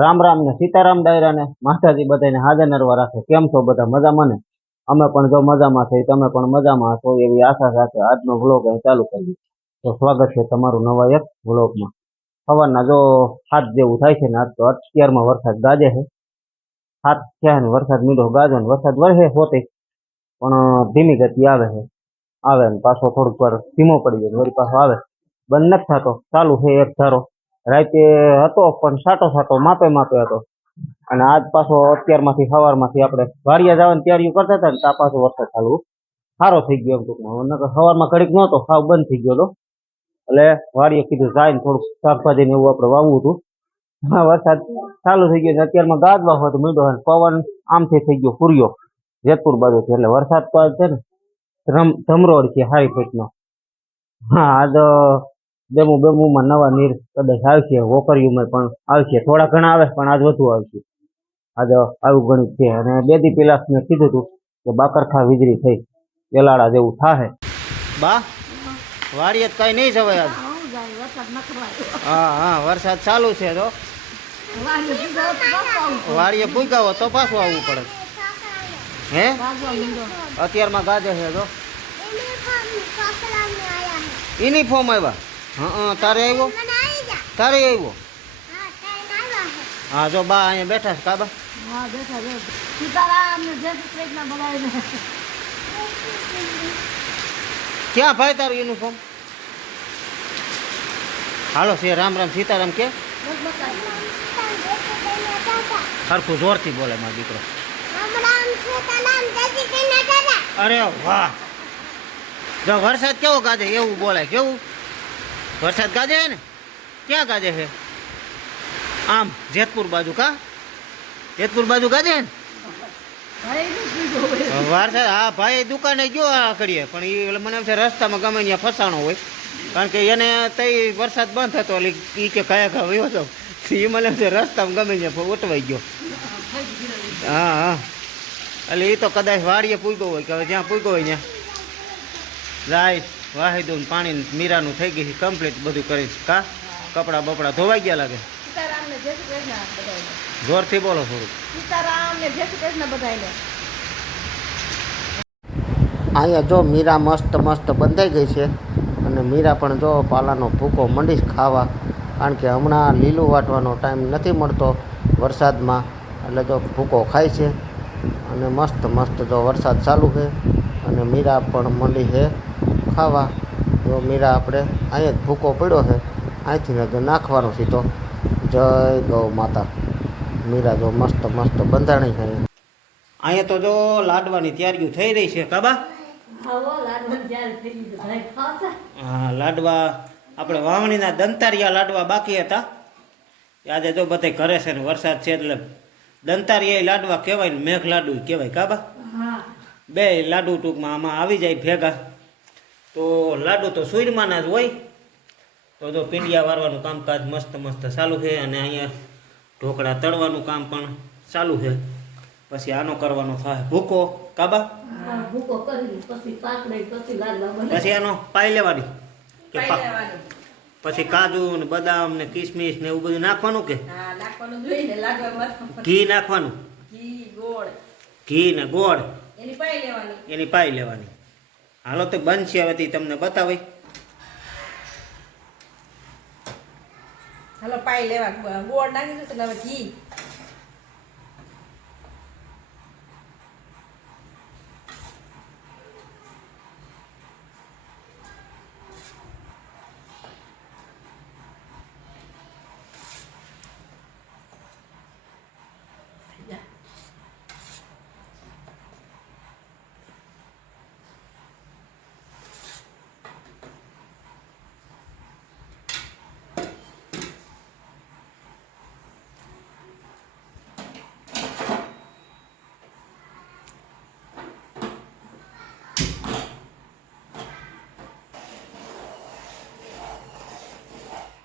રામ રામ ને સીતારામ ડાયરા ને માતાજી બધાને હાજર નરવા રાખે। કેમ છો બધા મજામાં ને? અમે પણ જો મજામાં છે, તમે પણ મજામાં હશો એવી આશા સાથે આજનો વ્લોગ અહીં ચાલુ કરીએ। તો સ્વાગત છે તમારું નવા એક વ્લોગમાં। સવારના જો 7 જેવું થાય છે ને આજ તો અત્યારમાં વરસાદ ગાજે છે। 7 થયા ને વરસાદ મીઠો ગાજો ને વરસાદ વરસે હોતે પણ ધીમી ગતિ આવે છે। આવે ને પાછો થોડુંક વાર ધીમો પડી જાય વળી પાછો આવે, બંધ નથી થતો, ચાલુ છે એક ધારો। રાતે હતો પણ સાટો સાટો માપે માપે હતો। અને આજ પાછો અત્યારમાંથી સવારમાંથી આપણે વાડિયા જવાની તૈયારીઓ કરતા હતા ને ત્યાં પાછો વરસાદ ચાલુ સારો થઈ ગયો। એમ ટૂંકમાં નકર સવારમાં ઘડીક નહોતો, સાવ બંધ થઈ ગયો હતો। એટલે વાડીએ કીધું જાય ને થોડુંક શાકભાજી ને એવું આપણે વાવવું હતું। હા, વરસાદ ચાલુ થઈ ગયો છે, અત્યારમાં ગાજવા હોત મીંડો પવન આમથી થઈ ગયો પૂર્યો જેતપુર બાજુથી। એટલે વરસાદ તો આજ છે ને ધમરોડ છે હારી ફેટનો। હા, આજ બેમુ બેમુમાં નવા નીર કદાચ આવશે, વોકરિયુંમાં પણ આવશે, થોડા ઘણા આવે પણ આજ વધુ આવશે। આજ આવું ગણિત છે। અને બે દી પેલા મેં કીધું હતું કે બાકરખા વીજળી થઈ એલાડા જેવું થાહે। બા વાડીએ કઈ નહીં જવાય આજ? હા હા, વરસાદ ચાલુ છે તો વાડીએ પૂગાવો તો પાછું આવવું પડે। હે અત્યારમાં ગાજે છે તો યુનિફોર્મ આવ્યા? હા, તારે આવ્યો? તારે આવ્યો? હા, જો બા અહીંયા બેઠા છે કાબા। ક્યાં ભાઈ તારું યુનિફોર્મ? હાલો છે રામ રામ સીતારામ કે સરખું જોરથી બોલે મારો દીકરો। અરે વાહ, જો વરસાદ કેવો ગાજે એવું બોલાય, કેવું વરસાદ ગાજે ને? ક્યાં ગાજે છે? આમ જેતપુર બાજુ કા? જેતપુર બાજુ ગાજે ને વરસાદ? હા ભાઈ દુકાને ગયો આ કરીએ પણ એ મને એમ છે રસ્તામાં ગમે ત્યાં ફસાણો હોય, કારણ કે એને તઈ વરસાદ બંધ થતો એટલે એ કે કયા ઘા વયો હતો એ મને એમ છે રસ્તામાં ગમે ત્યાં ઉટવાઈ ગયો। હા હા, એટલે એ તો કદાચ વાડીએ પૂગ્યો હોય કે હવે જ્યાં પૂગ્યો હોય ત્યાં જાય વાહિદું પાણી મીરાનું થઈ ગઈ કમ્પ્લીટ બધું કરીશ કા? કપડા બપડા ધોવાઈ ગયા લાગે? જોરથી બોલો થોડું। અહીંયા જો મીરા મસ્ત મસ્ત બંધાઈ ગઈ છે અને મીરા પણ જો પાલાનો ભૂકો મંડીશ ખાવા, કારણ કે હમણાં લીલું વાટવાનો ટાઈમ નથી મળતો વરસાદમાં, એટલે જો ભૂકો ખાય છે। અને મસ્ત મસ્ત જો વરસાદ ચાલુ છે અને મીરા પણ મંડી છે ખાવા। જો મીરા આપણે અહીંયા જ ભૂકો પડ્યો છે, અહીંથી તો નાખવાનો સીધો। જય ગૌ માતા। મીરા જો મસ્ત મસ્ત બંધાણી છે। અહીંયા તો જો લાડવાની તૈયારીઓ થઈ રહી છે કાબા? હા, લાડવા આપણે વાવણીના દંતારિયા લાડવા બાકી હતા, આજે જો બધે ઘરે છે ને વરસાદ છે એટલે દંતારિયા લાડવા કહેવાય ને મેઘ લાડુ કહેવાય કાબા? બે લાડુ ટૂંકમાં આમાં આવી જાય ભેગા। તો લાડુ તો સૂરમાના જ હોય। તો જો પીંડિયા વારવાનું કામકાજ મસ્ત મસ્ત ચાલુ છે અને અહીંયા ઢોકળા તળવાનું કામ પણ ચાલુ છે। પછી આનો કરવાનો થાય ભૂકો કાબા? પછી આનો પાઈ લેવાની કે પછી કાજુ ને બદામ ને કિસમિસ ને એવું બધું નાખવાનું કે ઘી નાખવાનું? ઘી ને ગોળ એની પાઈ લેવાની। હાલો તો બનશે હવે તમને બતાવી। હાલો પાઈ લેવા ગોળ નાખી દઉં હવે ઘી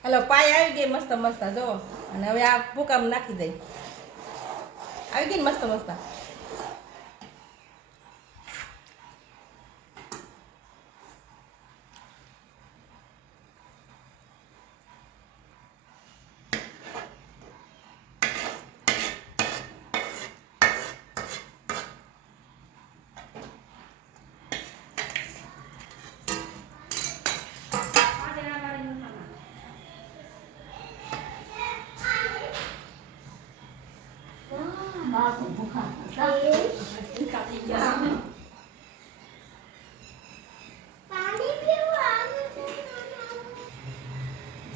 हेलो पाई આવી ગઈ મસ્ત મસ્ત જો અને હવે આ ભૂકામાં નાખી દઈ। આવી ગઈ મસ્ત મસ્ત।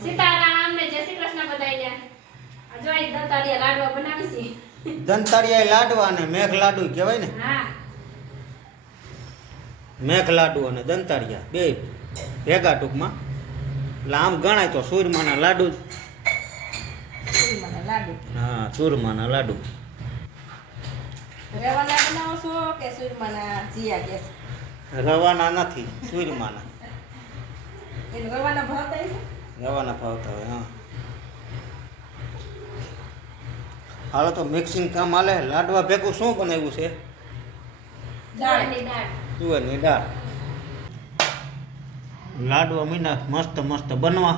સીતારામ ને જય શ્રી કૃષ્ણ બધાને. આ જો આ દંતાળિયા લાડવા બનાવી છે. દંતાળિયા લાડવા અને મેઘ લાડુ કહેવાય ને. હા મેઘ લાડુ અને દંતાળિયા બે ભેગા ટૂંકમાં. એટલે આમ ગણાય તો સૂરમાના લાડુ જ. મને લાડુ હા, ચૂરમાના લાડુ. રવાના બનાવો છો કે સુરમાના જીયા કે રવાના નથી, સૂરમાના. એને રવાના ભાવતા હશે? રવાના ભાવતા હોય. હા, હાલો તો મિક્સિંગ કામ હાલે. લાડવા ભેગું શું બનાવ્યું છે? દાળની દાળ. તુવેરની દાળ. લાડવા મીના મસ્ત મસ્ત બનવા.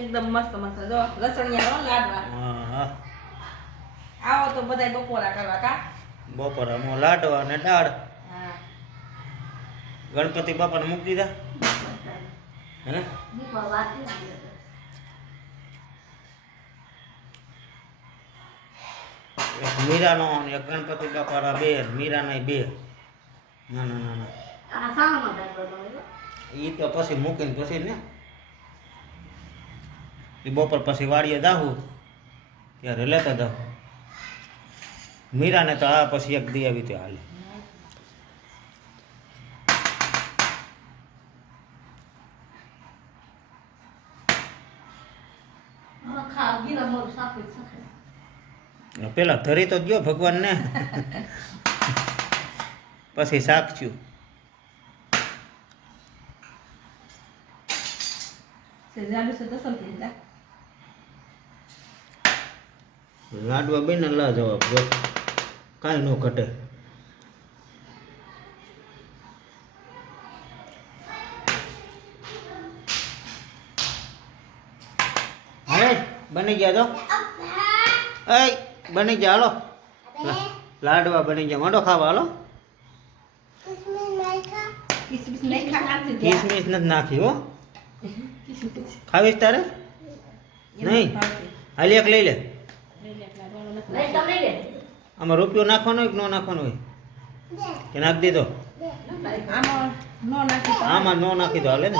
એકદમ મસ્ત મસ્ત જો લસણિયા નો લાડવા. હા હા, આવો તો બધાય બપોરા કરવા કા. બપોરામાં લાડવા અને દાળ. હા ગણપતિ બાપાને મૂકી દીધા હે. એક મીરાનો અને એક ગણપતિ બાપાના બે, મીરાના બે નાના નાના. એ તો પછી મૂકીને પછી ને એ બપોર પછી વાડીએ જાહું ત્યારે લેતા જાવ. મીરાને તો આ પછી એક દી આવી તે હાલે. પેલા ધરી તો ગયો ભગવાનને, પછી સાક્ષ્યું. લાડુ છે તો સમજી જા. લાડવા બેન લા જવાબ જો કાંઈ ન ઘટે. હવે બની ગયા તો બની ગયા. હાલો લાડવા બની ગયા. મોઢો ખાવા હાલો. કિસમિસ નહીં ખાતી કિસમિસ નથી નાખી હો. ખાવીશ તારે? નહીં હાલ એક લઈ લે. આમાં રૂપિયો નાખવાનો હોય કે ન નાખવાનો હોય? કે નાખી દીધો? આમાં નો નાખી તો આમાં ન નાખી દો હાલે ને.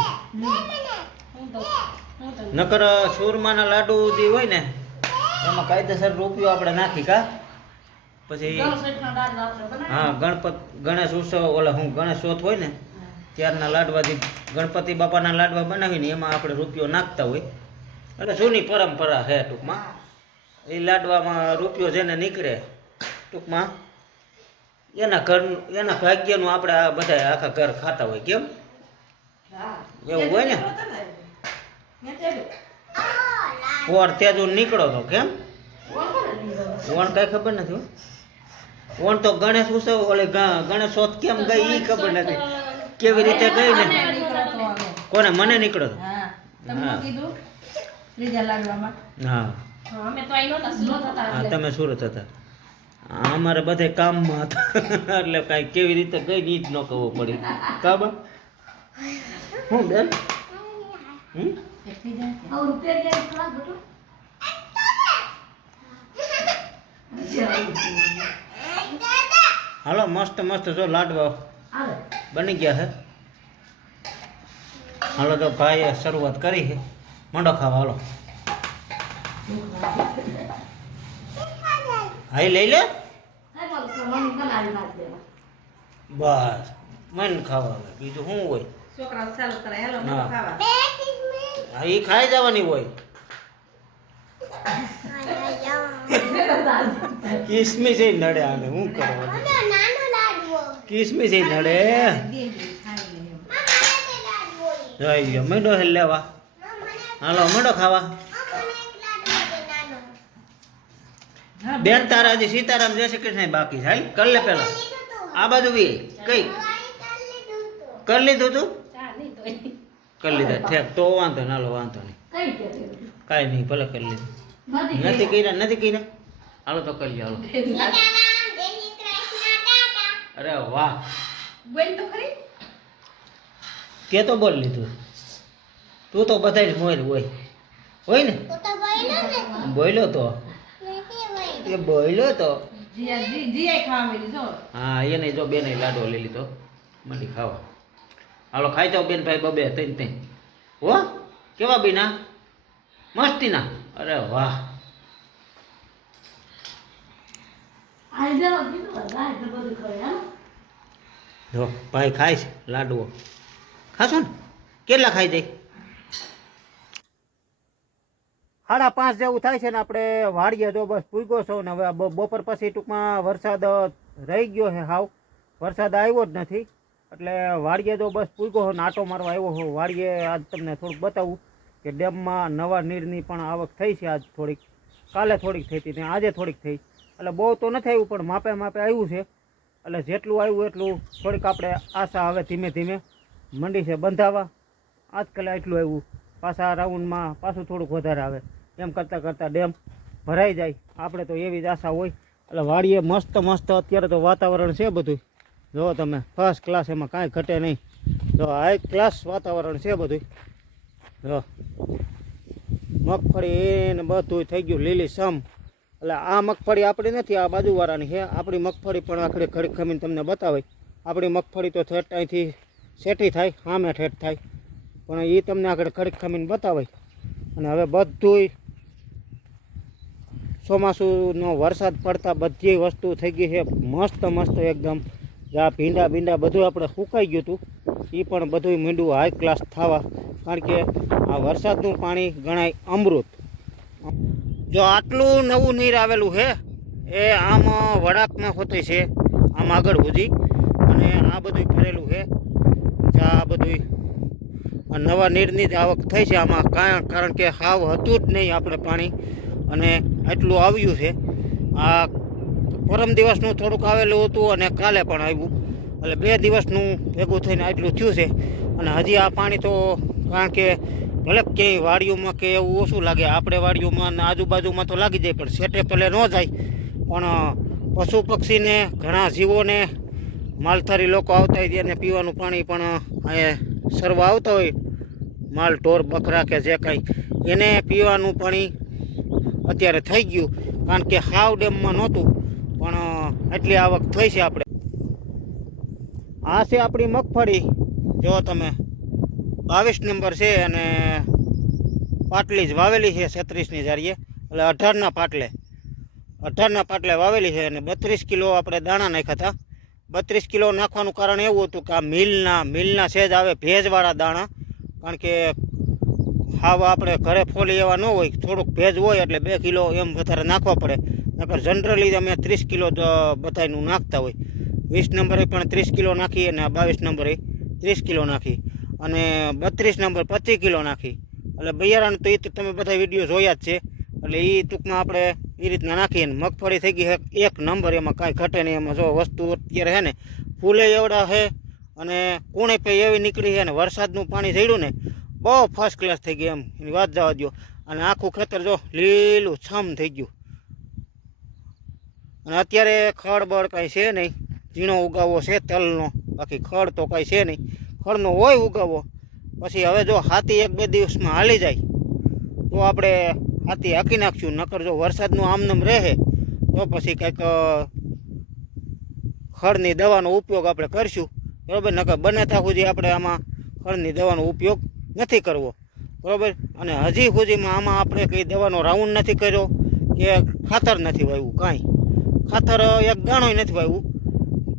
નકર સુરમાના લાડુ જે હોય ને એમાં કાયદેસર રૂપિયો આપણે નાખી કા. પછી હા, ગણેશ ઉત્સવ ઓલા હું ગણેશ ચોથ હોય ને ત્યારના લાડવાથી ગણપતિ બાપાના લાડવા બનાવીને એમાં આપણે રૂપિયો નાખતા હોય. એટલે જૂની પરંપરા છે ટૂંકમાં. એ લાડવામાં રૂપિયો જેને નીકળે ટૂંકમાં એના ભાગ્યનું આપણે આ બધા આખા ઘર ખાતા હોય. કેમ એવું હોય ને? પોર તેજુ નીકળો તો કેમ ઓણ કઈ ખબર નથી હો. ઓણ તો ગણેશ ઉત્સવ ઓલે ગણેશ ચોથ કેમ ગઈ એ ખબર નથી. કેવી રીતે ગઈ ને કોને મને નીકળો તો. હા તમને કીધું ત્રીજા લાડવામાં. હા અમે તો અહીં નહોતા, સુરત હતા હા, એટલે. તમે સુરત હતા. અમારે બધે કામમાં હતા એટલે કાંઈ કેવી રીતે ગઈ ની જ ન કહવું પડી. કાબા હું બેન હાલો મસ્ત મસ્ત જો લાડવા બની ગયા છે. હાલો તો ભાઈએ શરૂઆત કરી છે. મંડો ખાવા હાલો. હા લઈ લે બસ મન ખાવા આવે બીજું શું હોય. છોકરાઓ ચાલુ કરે હેલો હા. ખાવા. હા એ ખાઈ જવાની હોય. કિસમિસ એ નડે આને શું કરવાનું. કિસમિસ એ નડે. જોઈ લ્યો મંડો હે લેવા. હાલો મંડો ખાવા. બેન તારા હજી સીતારામ જય શ્રી કૃષ્ણ બાકી છે. કર લે પેલા આ બાજુ બી કઈ કરી લીધું તું? કરી લીધા ઠેક તો વાંધો ના લો વાંધો નહીં. કાંઈ નહીં ભલે કરી લીધું. નથી કર્યા હાલો તો કરી લો હાલો. અરે વાહ બોલ તો ખરી. કે તો બોલ લીધું તું તો બધા જ મોર હોય. હોય ને બોલ્યો તો એ બોલ્યો તો જીયા ખાવા મળી જો હા એને જો બેને લાડવો લઈ લીધો મંડી ખાવા. હાલો ખાઈ જાઓ બેન ભાઈ બબે ત્રણ ત્રણ હો. કેવા બીના મસ્તીના? અરે વાહ. જો ભાઈ ખાય છે લાડવો. ખાશો ને? કેટલા ખાઈ જાય? 5:30 જેવું થાય છે ને આપણે વાડીએ જો બસ પૂગ્યો છો ને હવે બપોર પછી ટૂંકમાં વરસાદ રહી ગયો છે હાવ. વરસાદ આવ્યો જ નથી એટલે વાડીએ જો બસ પૂગ્યો ને આટો મારવા આવ્યો હો વાડીએ. આજ તમને થોડુંક બતાવું કે ડેમમાં નવા નીરની પણ આવક થઈ છે આજ થોડીક. કાલે થોડીક થઈ હતી ને આજે થોડીક થઈ એટલે બહુ તો નથી આવ્યું પણ માપે માપે આવ્યું છે. એટલે જેટલું આવ્યું એટલું થોડીક આપણે આશા હવે ધીમે ધીમે મંડી છે બંધાવા. આજકાલે એટલું આવ્યું પાછા રાઉન્ડમાં પાછું થોડુંક વધારે આવે એમ કરતાં કરતાં ડેમ ભરાઈ જાય. આપણે તો એવી જ આશા હોય. એટલે વાડીએ મસ્ત મસ્ત અત્યારે તો વાતાવરણ છે બધું જો તમે ફર્સ્ટ ક્લાસ, એમાં કાંઈ ઘટે નહીં. જો હાઈ ક્લાસ વાતાવરણ છે બધું. જો મગફળી એને બધું થઈ ગયું લીલી સમ. એટલે આ મગફળી આપણી નથી, આ બાજુવાળાની છે. આપણી મગફળી પણ આખરે ખડીક ખમીને તમને બતાવે. આપણી મગફળી તો ઠેઠ અહીંથી સેટી થાય, સામે ઠેઠ થાય, પણ એ તમને આગળ ખડીક ખમીને બતાવે. અને હવે બધુંય ચોમાસુનો વરસાદ પડતા બધી વસ્તુ થઈ ગઈ છે મસ્ત મસ્ત એકદમ. જ્યાં ભીંડા ભીંડા બધું આપણે સુકાઈ ગયું હતું એ પણ બધું મીંડું હાઈ ક્લાસ થવા. કારણ કે આ વરસાદનું પાણી ગણાય અમૃત. જો આટલું નવું નીર આવેલું છે એ આમ વડાકમાં હોતી છે આમ આગળ સુધી, અને આ બધું ભરેલું છે. આ બધું નવા નીરની જ આવક થઈ છે આમાં. કારણ કે હાવ હતું જ નહીં આપણે પાણી, અને એટલું આવ્યું છે. આ પરમ દિવસનું થોડુંક આવેલું હતું અને કાલે પણ આવ્યું, એટલે 2 દિવસનું ભેગું થઈને આટલું થયું છે. અને હજી આ પાણી તો કારણ કે ભલે ક્યાંય વાડીઓમાં કે એવું ઓછું લાગે, આપણે વાડીઓમાં ને આજુબાજુમાં તો લાગી જાય પણ સેટે ભલે ન જાય. પણ પશુ પક્ષીને ઘણા જીવોને માલધારી લોકો આવતા હોય તેને પીવાનું પાણી પણ અહીંયા સરવા આવતા હોય, માલ ઢોર બકરા કે જે કાંઈ, એને પીવાનું પાણી અત્યારે થઈ ગયું. કારણ કે હાવ ડેમમાં નહોતું પણ એટલી આવક થઈ છે. આપણે આ છે આપણી મગફળી જો તમે 22 નંબર છે અને પાટલી જ વાવેલી છે 36ની જારીએ, એટલે 18ના પાટલે વાવેલી છે. અને 32 કિલો આપણે દાણા નાખ્યા હતા. 32 કિલો નાખવાનું કારણ એવું હતું કે આ મિલના સેજ આવે ભેજવાળા દાણા. કારણ કે હાવ આપણે ઘરે ફોલી એવા ન હોય, થોડુંક ભેજ હોય એટલે 2 કિલો એમ વધારે નાખવા પડે. નકર જનરલી અમે 30 કિલો બધાયનું નાખતા હોય. 20 નંબરે પણ 30 કિલો નાખી અને 22 નંબરે 30 કિલો નાખી અને 32 નંબર 25 કિલો નાખી. એટલે બિયારણ તો એ તો તમે બધા વિડીયો જોયા જ છે. એટલે એ ટૂંકમાં આપણે એ રીતના નાખીએ. ને મગફળી થઈ ગઈ એક નંબર, એમાં કાંઈ ઘટે નહીં. એમાં જો વસ્તુ અત્યારે છે ને ફૂલે એવડા છે અને કુણે પે એવી નીકળી છે. ને વરસાદનું પાણી ચડ્યું ને બહુ ફર્સ્ટ ક્લાસ થઈ ગઈ એમ, એની વાત જવા દો. અને આખું ખેતર જો લીલું છમ થઈ ગયું. અને અત્યારે ખડ બળ કાંઈ છે નહીં, ઝીણો ઉગાવો છે તલનો, બાકી ખડ તો કાંઈ છે નહીં. ખડનો હોય ઉગાવો પછી હવે જો હાથી 1-2 દિવસમાં હાલી જાય તો આપણે હાથી હાંકી નાખશું. નકર જો વરસાદનું આમનામ રહે તો પછી કંઈક ખડની દવાનો ઉપયોગ આપણે કરીશું, બરાબર. નકર બને ત્યાં સુધી આપણે આમાં ખડની દવાનો ઉપયોગ નથી કરવો, બરાબર. અને હજી સુધીમાં આમાં આપણે કંઈ દવાનો રાઉન્ડ નથી કર્યો કે ખાતર નથી વાવ્યું, કાંઈ ખાતર એક દાણોય નથી વાવ્યું.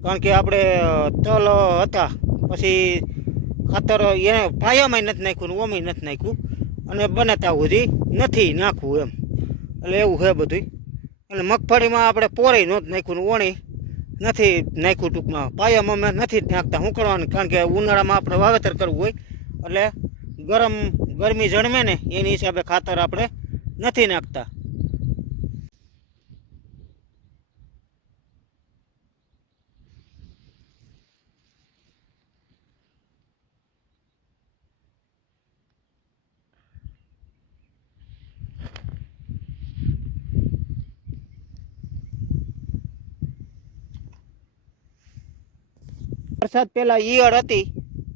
કારણ કે આપણે તલ હતા પછી ખાતર એને પાયામાં નથી નાખ્યું ને ઓમેય નથી નાખ્યું, અને બને ત્યાં સુધી નથી નાખવું એમ. એટલે એવું છે બધું. એટલે મગફળીમાં આપણે પોરેય નહોતું નાખ્યું ને ઓણી નથી નાખ્યું. ટૂંકમાં પાયામાં અમે નથી નાખતા. શું કરવાનું? કારણ કે ઉનાળામાં આપણે વાવેતર કરવું હોય એટલે ગરમી જળમે ને એની હિસાબે ખાતર આપણે નથી નાખતા. વરસાદ પહેલાં ઈયળ હતી,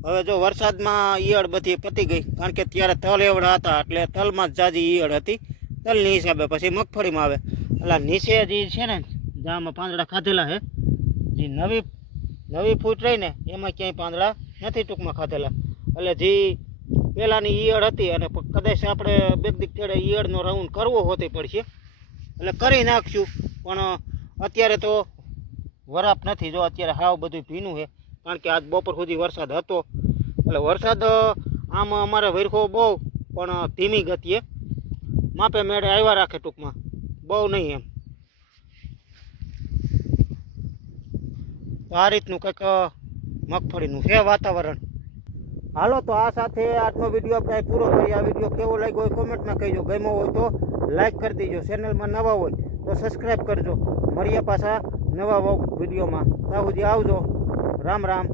હવે જો વરસાદમાં ઈયળ બધી પતી ગઈ, કારણ કે ત્યારે તલ એવડા હતા એટલે તલમાં જ જાજી ઈયળ હતી. તલની હિસાબે પછી મગફળીમાં આવે. એટલે નીચે જે છે ને જામાં પાંદડા ખાધેલા છે, જે નવી ફૂટ રહી ને એમાં ક્યાંય પાંદડા નથી ટૂંકમાં ખાધેલા. એટલે જે પહેલાંની ઈયળ હતી અને કદાચ આપણે બેગદીક તેડે ઈયળનો રાઉન્ડ કરવો હોતી પડશે, એટલે કરી નાખશું. પણ અત્યારે તો વરાપ નથી. જો અત્યારે હાવ બધું ભીનું છે, કારણ કે આજ બપોર સુધી વરસાદ હતો. એટલે વરસાદ આમ અમારે વરખો બહુ, પણ ધીમી ગતિએ માપે મેળે આવ્યા રાખે, ટૂંકમાં બહુ નહીં એમ. તો આ રીતનું કંઈક મગફળીનું છે વાતાવરણ. હાલો તો આ સાથે આજનો વિડીયો આપણે પૂરો કરીએ. આ વિડીયો કેવો લાગ્યો હોય કોમેન્ટમાં કહેજો. ગમ્યો હોય તો લાઈક કરી દેજો. ચેનલમાં નવા હોય તો સબસ્ક્રાઈબ કરજો. મળીએ પાછા નવા વિડીયોમાં. ત્યાં સુધી આવજો. રામ રામ.